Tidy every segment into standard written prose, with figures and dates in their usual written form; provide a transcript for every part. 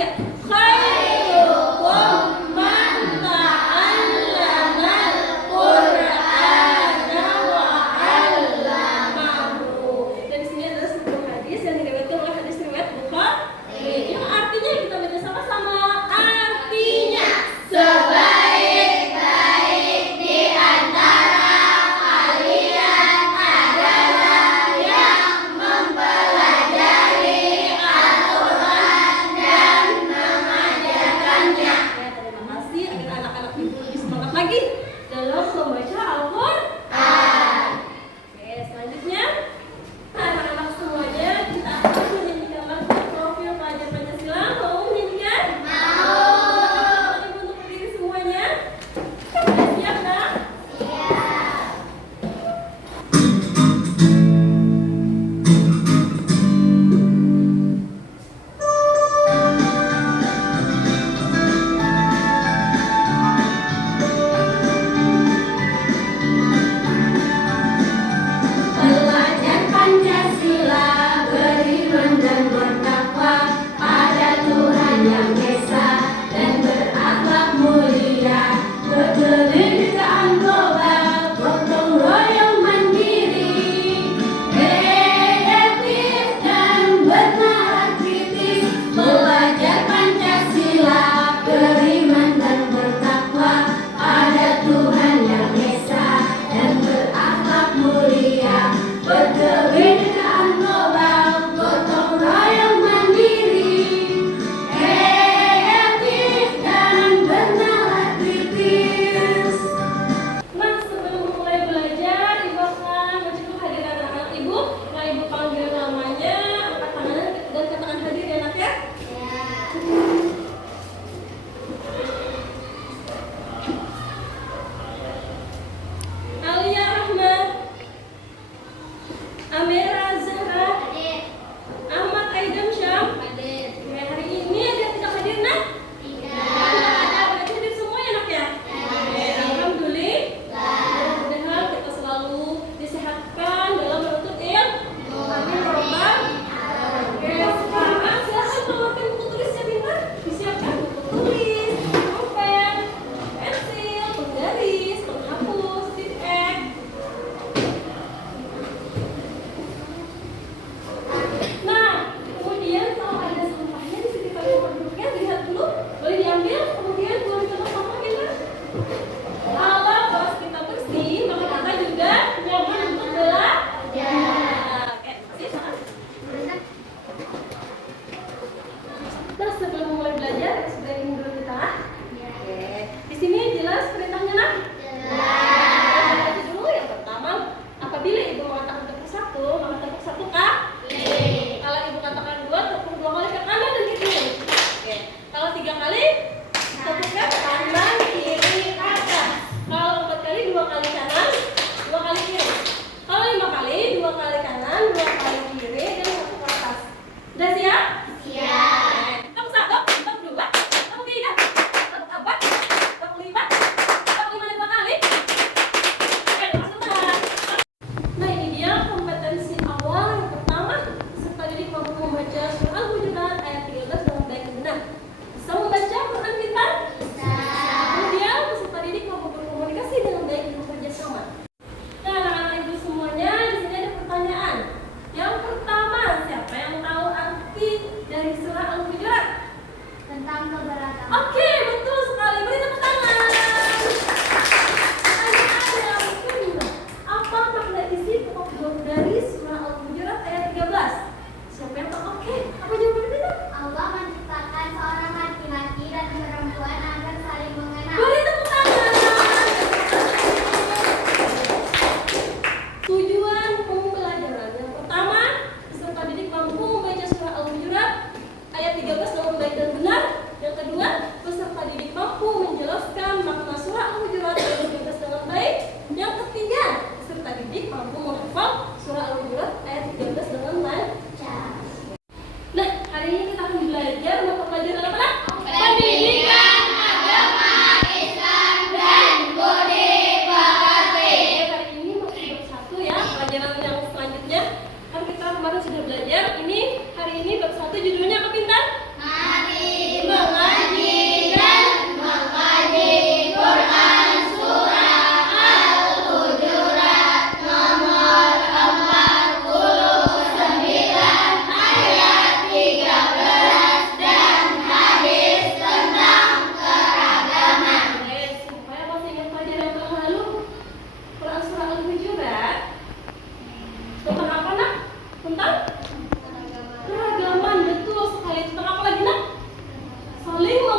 tiga. Khairukum man ta'allamal Qur'ana wa 'allamahu. Dan di sini adalah sebuah hadis yang diriwayatkan oleh hadis riwayat Bukhari. Yang artinya kita baca sama-sama. Artinya sebaik-baik di antara kalian adalah yang mempelajari Al-Quran dan mengajarkannya. Ya, terima kasih agar anak-anak ibu lebih semangat lagi dalam membaca Al-Quran. Oke, selanjutnya anak-anak semuanya kita akan menyanyikan lagu profil pelajar Pancasila. Mau menyanyikan? Mau. Untuk berdiri semuanya. Sudah siap, Nak? Siap. Pelajar Pancasila beriman dan bertakwa pada Tuhan Yang Esa dan berakhlak mulia, berkenegaraan global, gotong royong mandiri, kreatif dan bernalar kritis. Pelajar Pancasila beriman dan bertakwa pada Tuhan Yang Esa dan berakhlak mulia, berkenegaraan global, gotong royong mandiri, kreatif dan bernalar kritis. Nah, sebelum mulai belajar, Ibu akan wajib kehadiran anak Ibu. Nah, Ibu panggil namanya, angkat tangan dan katakan hadir ya, Nak ya. Alia Rahmat, Amira Zahra, Ahmad Aidam Syam. Ya, hari ini ada yang tidak hadir, Nak? Ada. Berarti hadir semua ya, Nak ya? Oke, alhamdulillah. Mudah-mudahan kita selalu disehatkan dalam menuntut ilmu. Amin ya Rabbal. Oke, sekarang silahkan keluarkan buku tulisnya, Bintang. Disiapkan buku tulis, pulpen, pensil, penggaris, penghapus, tip X. Nah, kemudian kalau ada sampahnya di sekitar tempat duduknya, dilihat dulu, boleh diambil, kemudian boleh ditolong sampah kita. Kalau kelas kita bersih, maka kita juga nyaman untuk belajar. Oke, silakan. Nah, sebelum mulai belajar, sudah ingin dulu kita. Oke, di sini jelas perintahnya, Nak? Jelas. Dulu yang pertama, apabila Ibu mengatakan tepuk satu, maka tepuk satu kali. Kalau Ibu katakan dua, tepuk dua kali ke kanan dan ke kiri. Oke. Kalau tiga kali, tepuk ke kanan, kiri, atas. Kalau empat kali, dua kali kanan, dua kali kiri. Kalau lima kali, dua kali kanan, dua kali kiri, dan satu ke atas. Udah siap? Siap. Tepuk satu, tepuk dua, tepuk tiga, tepuk empat, tepuk lima dan dua kali. Oke, masukkan. Nah, ini dia kompetensi awal yang pertama. Peserta didik mampu membaca surah Al-Hujurat ayat 13 dengan baik dan benar. Bisa membaca Quran Bintang? Bisa. Kemudian peserta didik mampu berkomunikasi dengan baik dan bekerja sama. Nah, anak-anak Ibu semuanya, di sini ada pertanyaan. Yang pertama, siapa yang tahu arti dari surah Al-Hujurat? Tentang keberagaman. Oke, betul sekali. Beri tepuk tangan. Pertanyaan yang kedua, apa makna isi pokok dari surah Al-Hujurat ayat 13? Siapa yang tahu? Oke, apa jawabannya kita? Allah menciptakan seorang laki-laki dan perempuan agar saling mengenal. Beri tepuk tangan. Tujuan pembelajaran yang pertama, peserta didik mampu membaca surah Al-Hujurat ayat 13 dengan baik dan benar. Yang kedua, peserta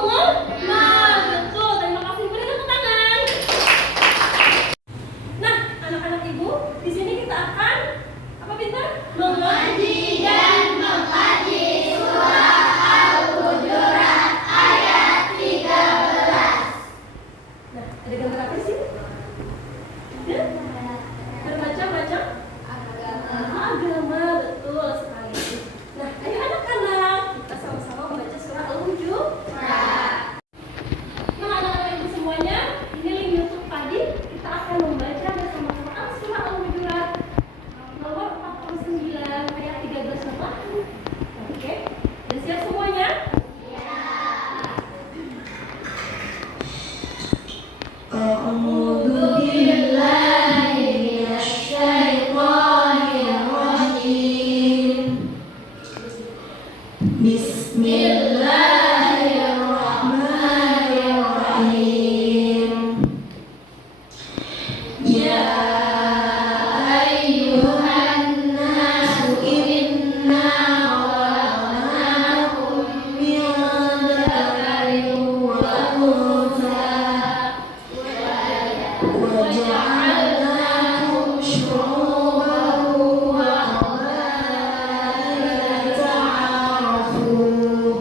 Nah, betul. Terima kasih. Beri tepuk tangan. Nah, anak-anak ibu, di sini kita akan apa Bintang? Mengaji dan mengkaji surah Al-Hujurat ayat 13. Nah, ada gambar apa sih? Ya? Bermacam-macam agama, betul sekali. Nah, ayo anak-anak, kita sama-sama membaca surah Al-Hujurat. Nah, anak-anak ibu semuanya, ini link YouTube tadi. Kita akan membaca bersama-sama surah Al-Hujurat nomor 49 ayat 13 Bapak. Oke, sudah siap semuanya? A'udzu billahi minasyaitonir rajim. Bismillahirrahmanirrahim. Ya ayyuhan nasu inna khalaqnakum min dzakarin wa untha وجعلناكم شعوبا وقبائل لتعارفوا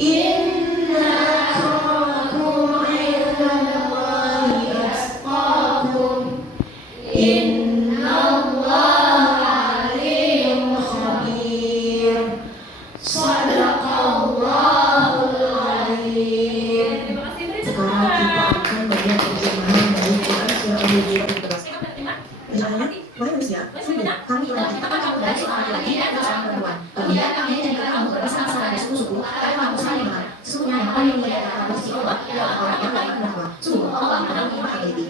إن أكرمكم عند الله أتقاكم إن الله عليم خبير صدق الله العظيم. Sekarang kita akan melihat terjemahan dari Quran surah Al-Hujurat yang keras. Bacaannya, wahai manusia, sungguh kami telah menciptakan kamu dari seorang laki-laki dan seorang perempuan. Kemudian kami menjadikan kamu berbangsa-bangsa dan suku-suku, agar kamu saling mengenal. Sesungguhnya yang paling mulia adalah kamu di sisi Allah, ialah orang yang paling bertakwa. Sungguh Allah Maha Mengetahui.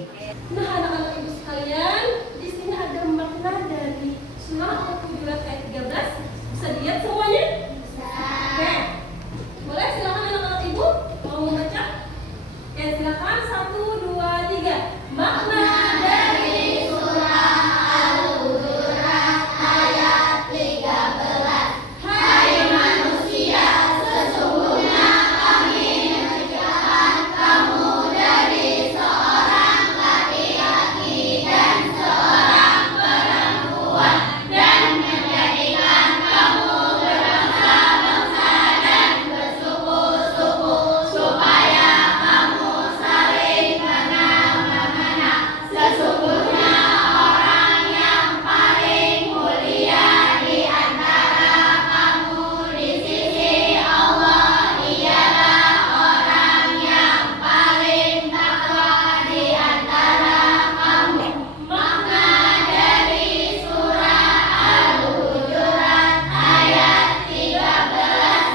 Nah, anak-anak ibu sekalian, di sini ada makna dari surah Al-Hujurat ayat 13. Bisa dilihat semuanya? Oke. Boleh silakan anak-anak ibu mau membaca? Oke, silakan 1, 2, 3. Makna dari surah Al-Hujurat ayat 13. Hai manusia, sesungguhnya kami menciptakan kamu dari seorang laki-laki dan seorang perempuan dan menjadikan kamu berbangsa-bangsa dan bersuku-suku supaya kamu saling mengenal. Sesungguhnya orang yang paling mulia di antara kamu di sisi Allah ialah orang yang paling takwa di antara kamu. Makna dari surah Al-Hujurat ayat 13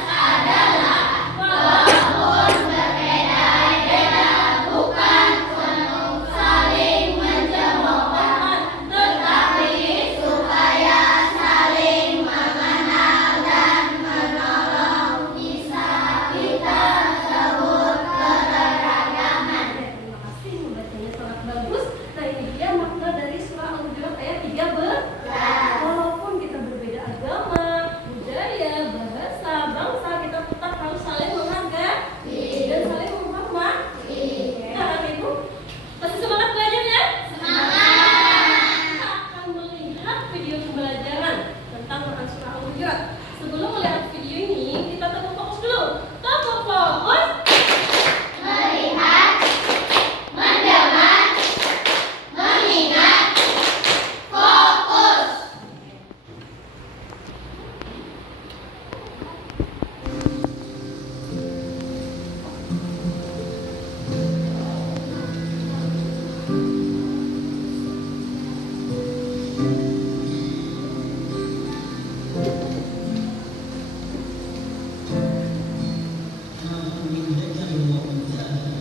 adalah walaupun berbeda-beda bukan penuh saling mencemoohkan, tetapi supaya saling mengenal dan menolong. Bisa kita sebut keberagaman. Terima kasih, membacanya sangat bagus. Nah, ini dia makna dari surah Al-Hujurat ayat 13. Walaupun kita berbeda agama, budaya, bahasa, bangsa, kita tetap harus saling menghargai dan saling menghormati. Nah, ibu, masih semangat belajarnya? Kita akan melihat video pembelajaran tentang Quran surah Al-Hujurat. Sebelum melihat video ini, kita tetap fokus dulu. Tetap fokus. Melihat, mendengar, mengingat, fokus.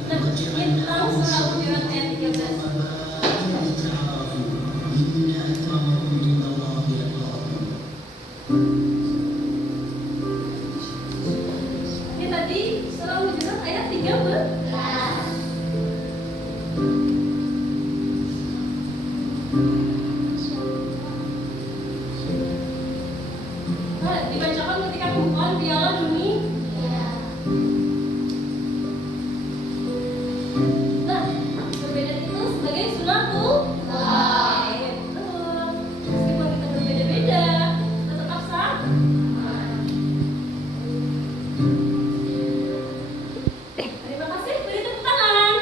Nah, tentang surah Al-Hujurat ayat 13. Ini tadi surah Al-Hujurat ayat 13. Nah, dibacakan ketika kumpulan piala dunia. Nah, perbedaan itu sebagai sunnahku. Betul. Meskipun kita berbeda-beda, tetap sama. Terima kasih, beri tepuk tangan.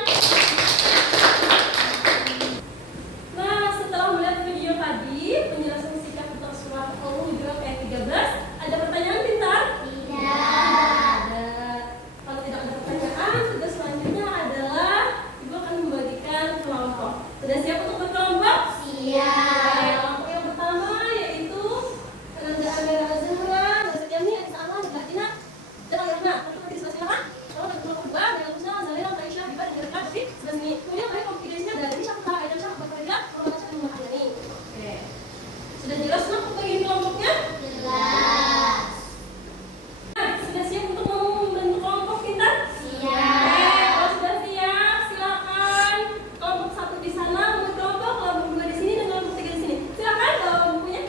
Nah, setelah melihat video tadi, penjelasan sikap tentang surat Al-Hujurat ayat 13, ada pertanyaan pintar? Ada. Kalau tidak ada pertanyaan, tugas selanjutnya adalah Ibu akan membagikan kelompok. Sudah siap untuk berkelompok? Kelompok yang pertama yaitu Ananda Amira Azhara, Nazar Jamil, Anissa Amal, Mbak Tina, dan Al-Rahma. Nanti sebelah sana. Kalau ada kelompok 2, ada Al-Husna, Zalira, Aisyah, Biba, dan Jerka, tapi sebelah sini. Kemudian mereka kelompok 3 sini ada Aisyah, Kak, Aidan, Syah, Bakar Rida, Muhammad Syah, dan Muhammad Yani. Oke. Sudah jelas nak bagi kelompoknya? Nah, sudah siap untuk membentuk kelompok pintar? Kalau sudah siap, silakan. Kelompok 1 di sana membuat kelompok, kelompok 2 di sini, dan kelompok 3 di sini. Silakan bawa bukunya.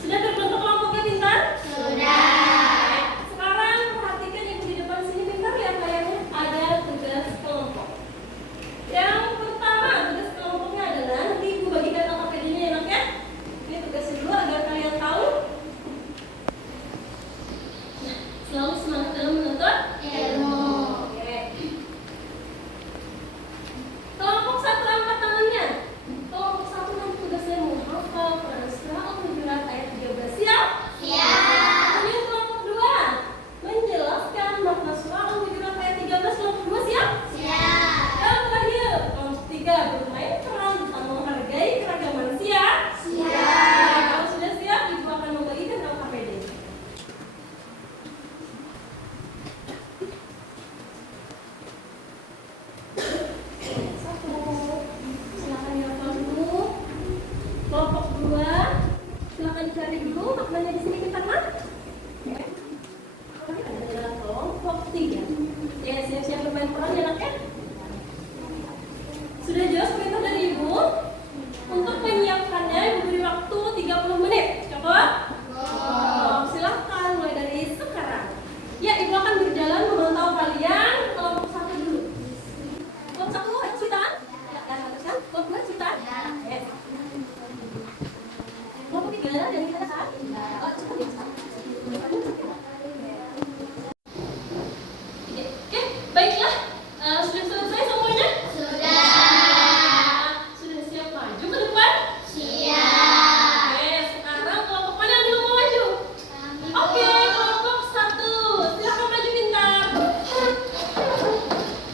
Sudah terbentuk kelompoknya pintar? Sekarang perhatikan yang di depan sini pintar, lihat layarnya ada tugas kelompok. Yang pertama tugas kelompoknya adalah nanti Ibu bagikan KKPD-nya ya nak ya. Ini tugasnya dulu agar kalian tahu. Nah, selalu semangat dalam menuntut ilmu. Oke. Kelompok 1 angkat tangannya. Kelompok 1 nanti tugasnya menghafal Quran surah Al-Hujurat ayat 13. Siap? Kemudian kelompok 2 menjelaskan makna surah Al-Hujurat ayat 13. Kelompok 2 siap? Yang terakhir, kelompok 3 bermain peran tentang menghargai keragaman. Siap? Kalau sudah siap, Ibu akan membagikan KKPD. Satu, silakan dihafal dulu. Kelompok 2, silakan dicari dulu maknanya di sini pintar nak. Oke. Ada kelompok 3. Ya, siap-siap bermain peran ya nak ya. Sudah jelas perintah dari Ibu. Untuk menyiapkannya, Ibu beri waktu 30 menit. Coba? Silahkan mulai dari sekarang. Ya, Ibu akan berjalan memantau kalian. Kelompok 1 dulu. Kelompok 1 ada kesulitan? Ya, kan? Kelompok 2 kesulitan? Ya. Kelompok 3 dan kita saat? Oh, cepat ya. Oke, baiklah. Sudah selesai semuanya? Sudah siap maju ke depan? Oke, sekarang kelompok mana yang belum mau maju? Oke, kelompok 1. Silakan maju pintar.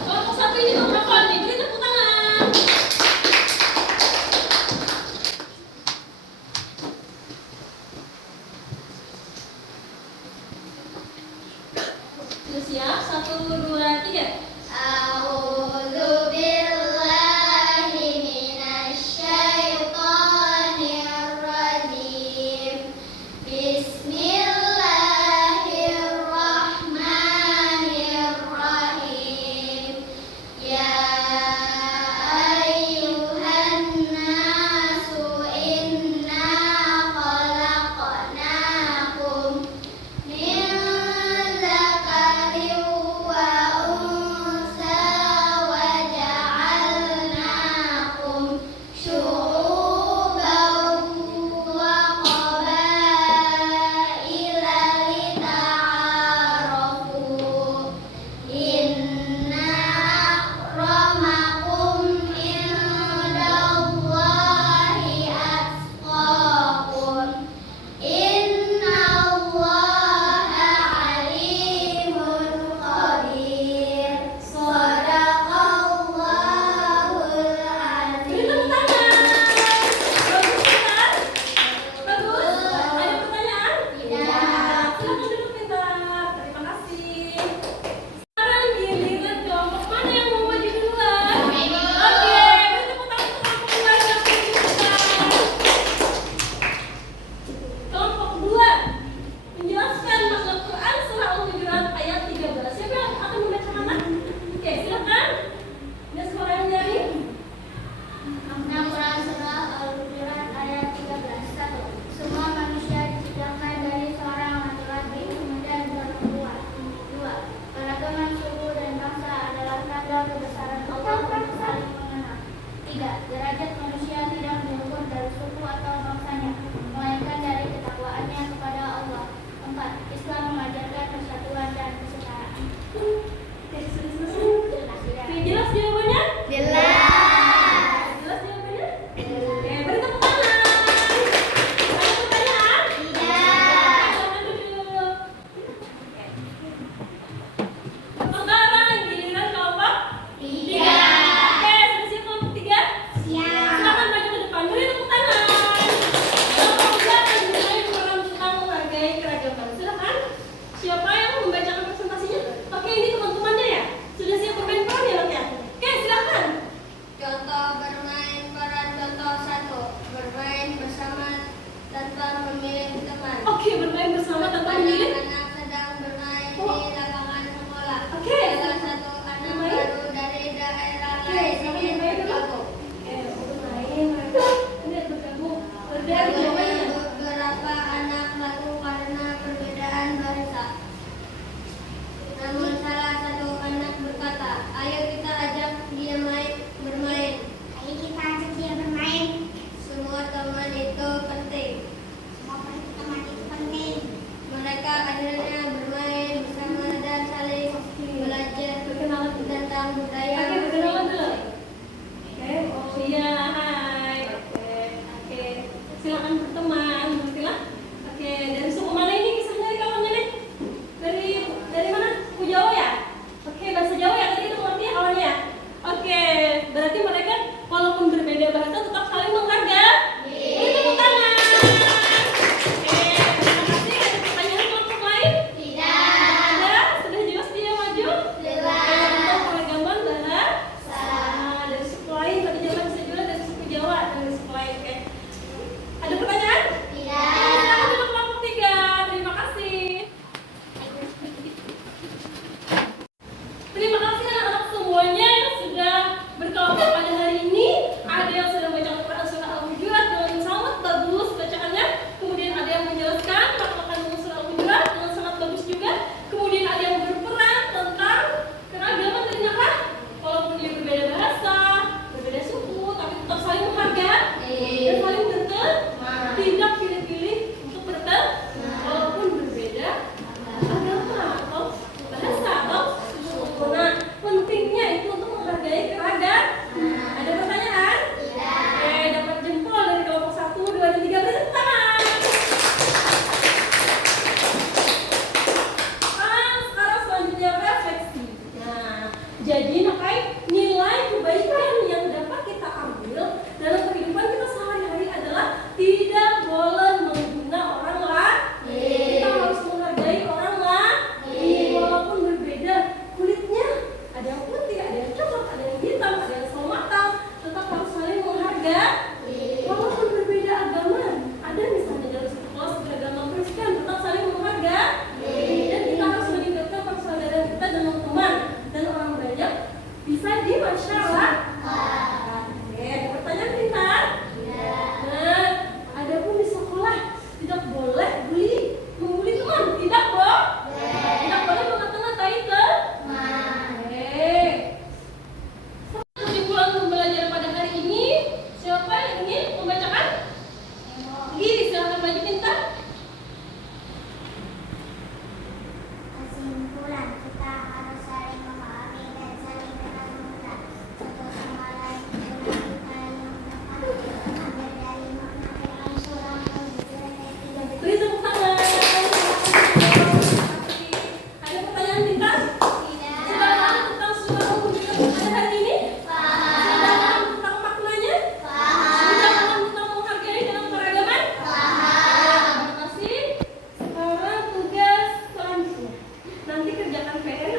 Kelompok 1 ini belum hafal nih, beri tepuk tangan. Sudah siap? 1, 2, 3. Min zakarin wa unsa Jadi makanya nilai kebaikan yang dapat kita ambil dalam kehidupan kita sehari-hari adalah tidak boleh menghina orang lain. Kita harus menghargai orang lain walaupun berbeda kulitnya. Ada yang putih, ada yang coklat, ada yang hitam, ada yang sawo matang. Tetap harus saling menghargai walaupun berbeda agama. Ada misalnya dalam satu kelas beragama Kristen, tetap saling menghargai. Dan kita harus meningkatkan persaudaraan kita dengan teman dan orang banyak bisa di masyarakat. Oke, pertanyaan pintar. Nah, adapun di sekolah tidak boleh membuli teman, tidak boleh. Tidak boleh mengata-ngatai teman. Oke. Kesimpulan pembelajaran pada hari ini, siapa yang ingin membacakan? Silakan baju pintar. Kesimpulan, kita harus saling memahami dan saling kenal mengenal satu sama lain dengan kita yang dapat diambil dari makna firman surah Al-Hijr ayat 3. Beri tepuk tangan. Ada pertanyaan pintar? Sudah paham tentang surah Al-Hijr pada hari ini? Sudah paham tentang maknanya? Sudah paham tentang menghargai dalam keragaman? Terima kasih. Sekarang tugas selanjutnya. Nanti kerjakan PR